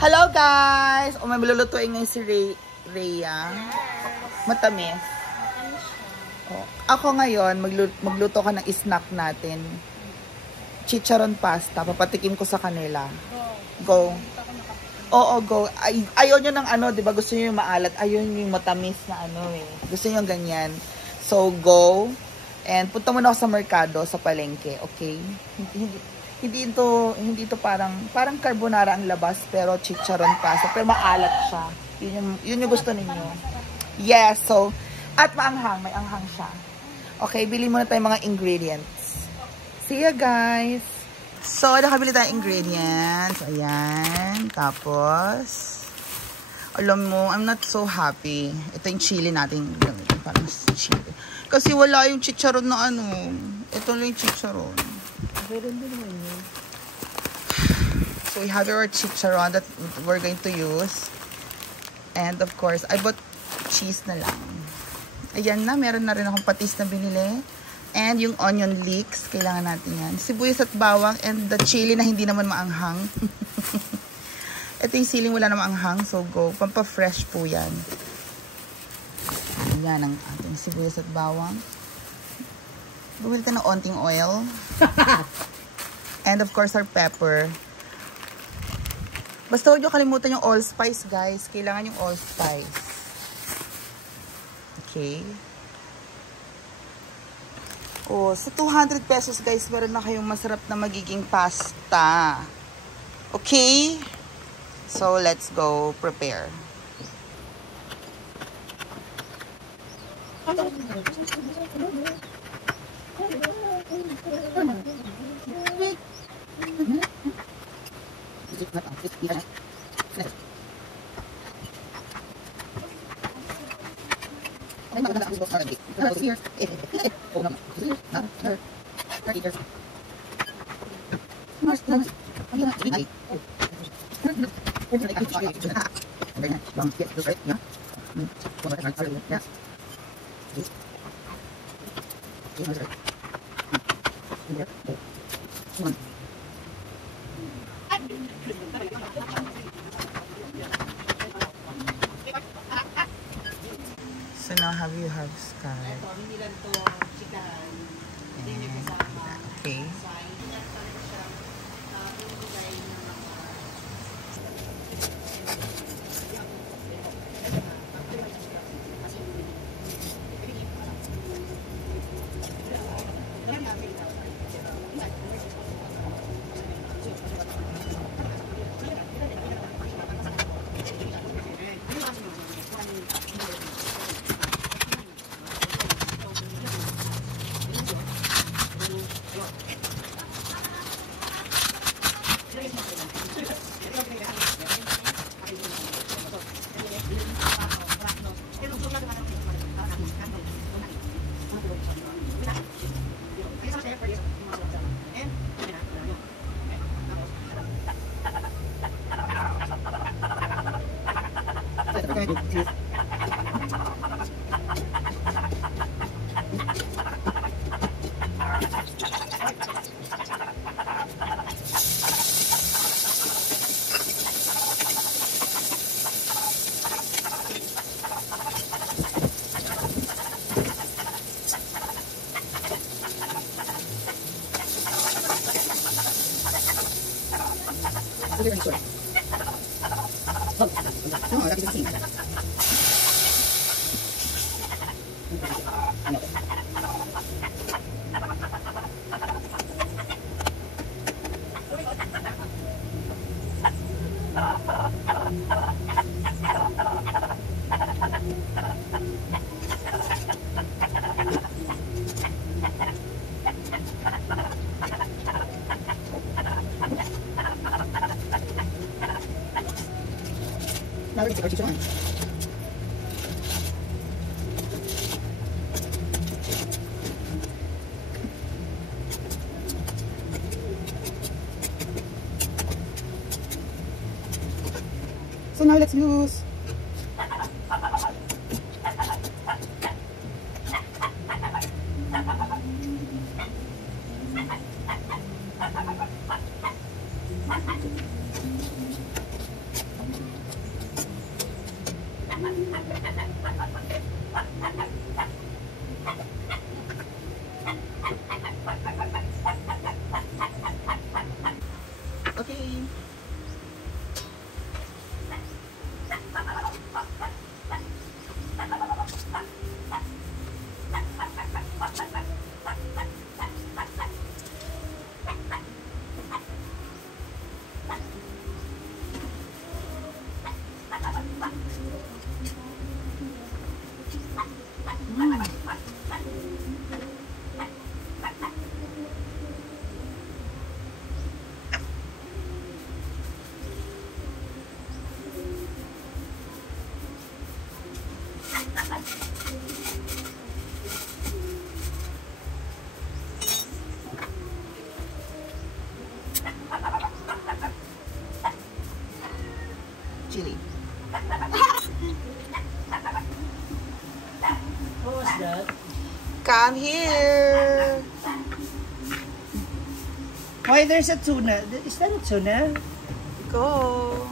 Hello guys! O may malulutuin ngayon si Rhea. Matamis. Oh. Ako ngayon, magluto ka ng snack natin. Chicharon pasta. Papatikim ko sa kanila. Go. Oo, go. Ayaw nyo ng ano, di ba? Gusto nyo yung maalat. Ayaw nyo yung matamis na ano eh. Gusto nyo yung ganyan. So, go. And punta muna ako sa merkado, sa palengke. Okay? Hindi ito parang carbonara ang labas, pero chicharon pasta. Pero maalat siya. Yun yung gusto ninyo. Yes, so, at maanghang. May anghang siya. Okay, bili muna tayong mga ingredients. See ya, guys! So, nakabili tayong ingredients. Ayan. Tapos, alam mo, I'm not so happy. Ito yung chili natin. Parang chili. Kasi wala yung chicharon na ano. Ito lang yung chicharon. So, we have our chicharon that we're going to use. And, of course, I bought cheese na lang. Ayan na, meron na rin akong patis na binili. And yung onion leeks, kailangan natin yan. Sibuyas at bawang and the chili na hindi naman maanghang. Ito yung siling wala naman maanghang, so go. Pampa-fresh po yan. Ayan ang ating sibuyas at bawang. Bumili tayo ng onting oil. And of course, our pepper. Basta huwag nyo kalimutan yung allspice, guys. Kailangan yung allspice. Okay. Oh, sa 200 pesos, guys, meron na kayong masarap na magiging pasta. Okay? So, let's go prepare. So now have you have sky? Okay. So now let's use Okay. Chili. What was that? Come here. Why there's a tuna? Is that a tuna? Go.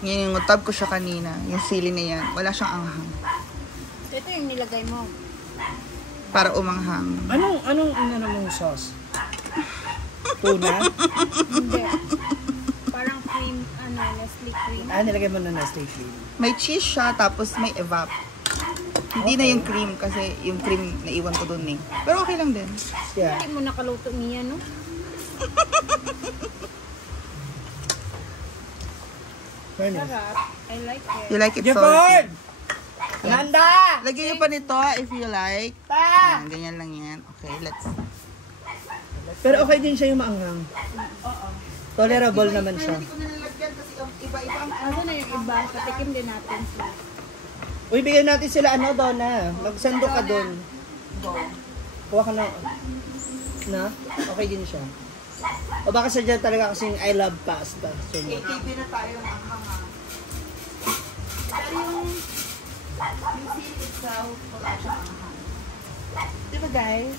Ngingutab ko siya kanina. Yung sili na yan. Wala siyang anghang. Ito yung nilagay mo. Para umanghang. Anong mong sauce? Tuna? Hindi. Parang cream, Nestle cream. Nilagay mo na Nestle cream. May cheese siya, tapos may evap. Hindi na yung cream kasi yung cream naiwan ko dun eh. Pero okay lang din. Yeah. Hindi mo nakaluto niya, no? Fairness. Sarap. I like it. You like it Jefford! salty? Amanda! Lagyan niyo pa nito if you like. Pa! Yan, ganyan lang yan. Okay, let's... Pero okay din siya yung maanghang. Oo. Tolerable naman siya. Hindi ko na nalagyan kasi iba-iba ang... Ano na yung iba? Patikim din natin sila. Uy, bigyan natin sila Donna. Magsando ka dun. Go. Kuha ka na. Na? Okay din siya. O baka sadya talaga kasing I love pasta. So, AKB na tayo ng anghang ha. Pero yung sili itself, wala siyang anghang. Diba guys?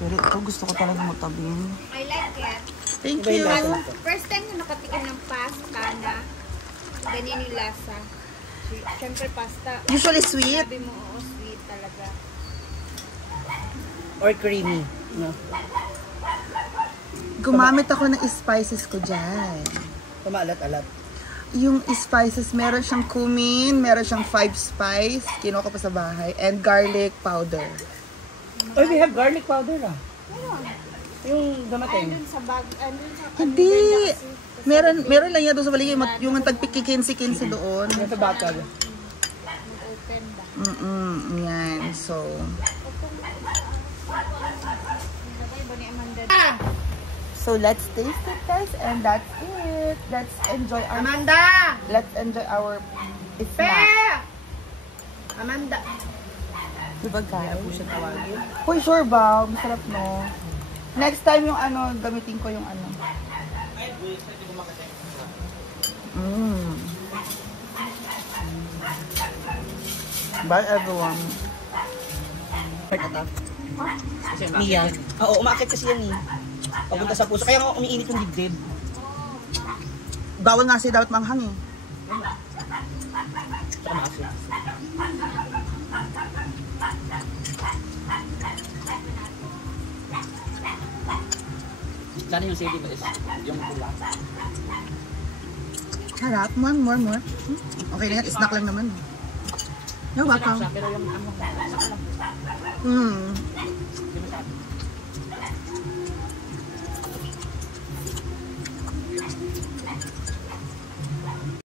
Pero ito gusto ko talaga mutabin. I like it. Thank Iba yung you. lasa. First time ko nakatikim ng pasta na ganyan yung lasa. Siyempre pasta. Usually sweet. Sabi mo, oo, sweet talaga. or creamy. No? Gumamit ako ng spices ko dyan. Pamaalat-alat. Yung spices, meron siyang cumin, meron siyang 5 spice, kinuha ko pa sa bahay, and garlic powder. Oh, we have garlic powder ah. Meron. Yung gamating. Andun sa bag, andun sa... Hindi! andun na Meron lang yan doon sa baligay, yung tagpiki 15 doon. Yung sa bottle. open ba? Yan, so... Nilagay ba ni Amanda? So let's taste it guys, and that's it. Let's enjoy our... Amanda! Let's enjoy our Pe! snack. Amanda! Diba guys? Siya tawagin. Uy, sure ba? Masarap no? Next time yung ano, gamitin ko yung ano. Bye everyone. Mia. Oo, umakit kasi yan eh. Papunta sa puso. Kaya nga umiinit yung dibdib. Bawal nga siya dapat manghang eh. Tsaka maasin. Sana yung sili is yung pula. Harap, more. Okay na yan, snack lang naman. You're welcome. Pero yung ano, Mm.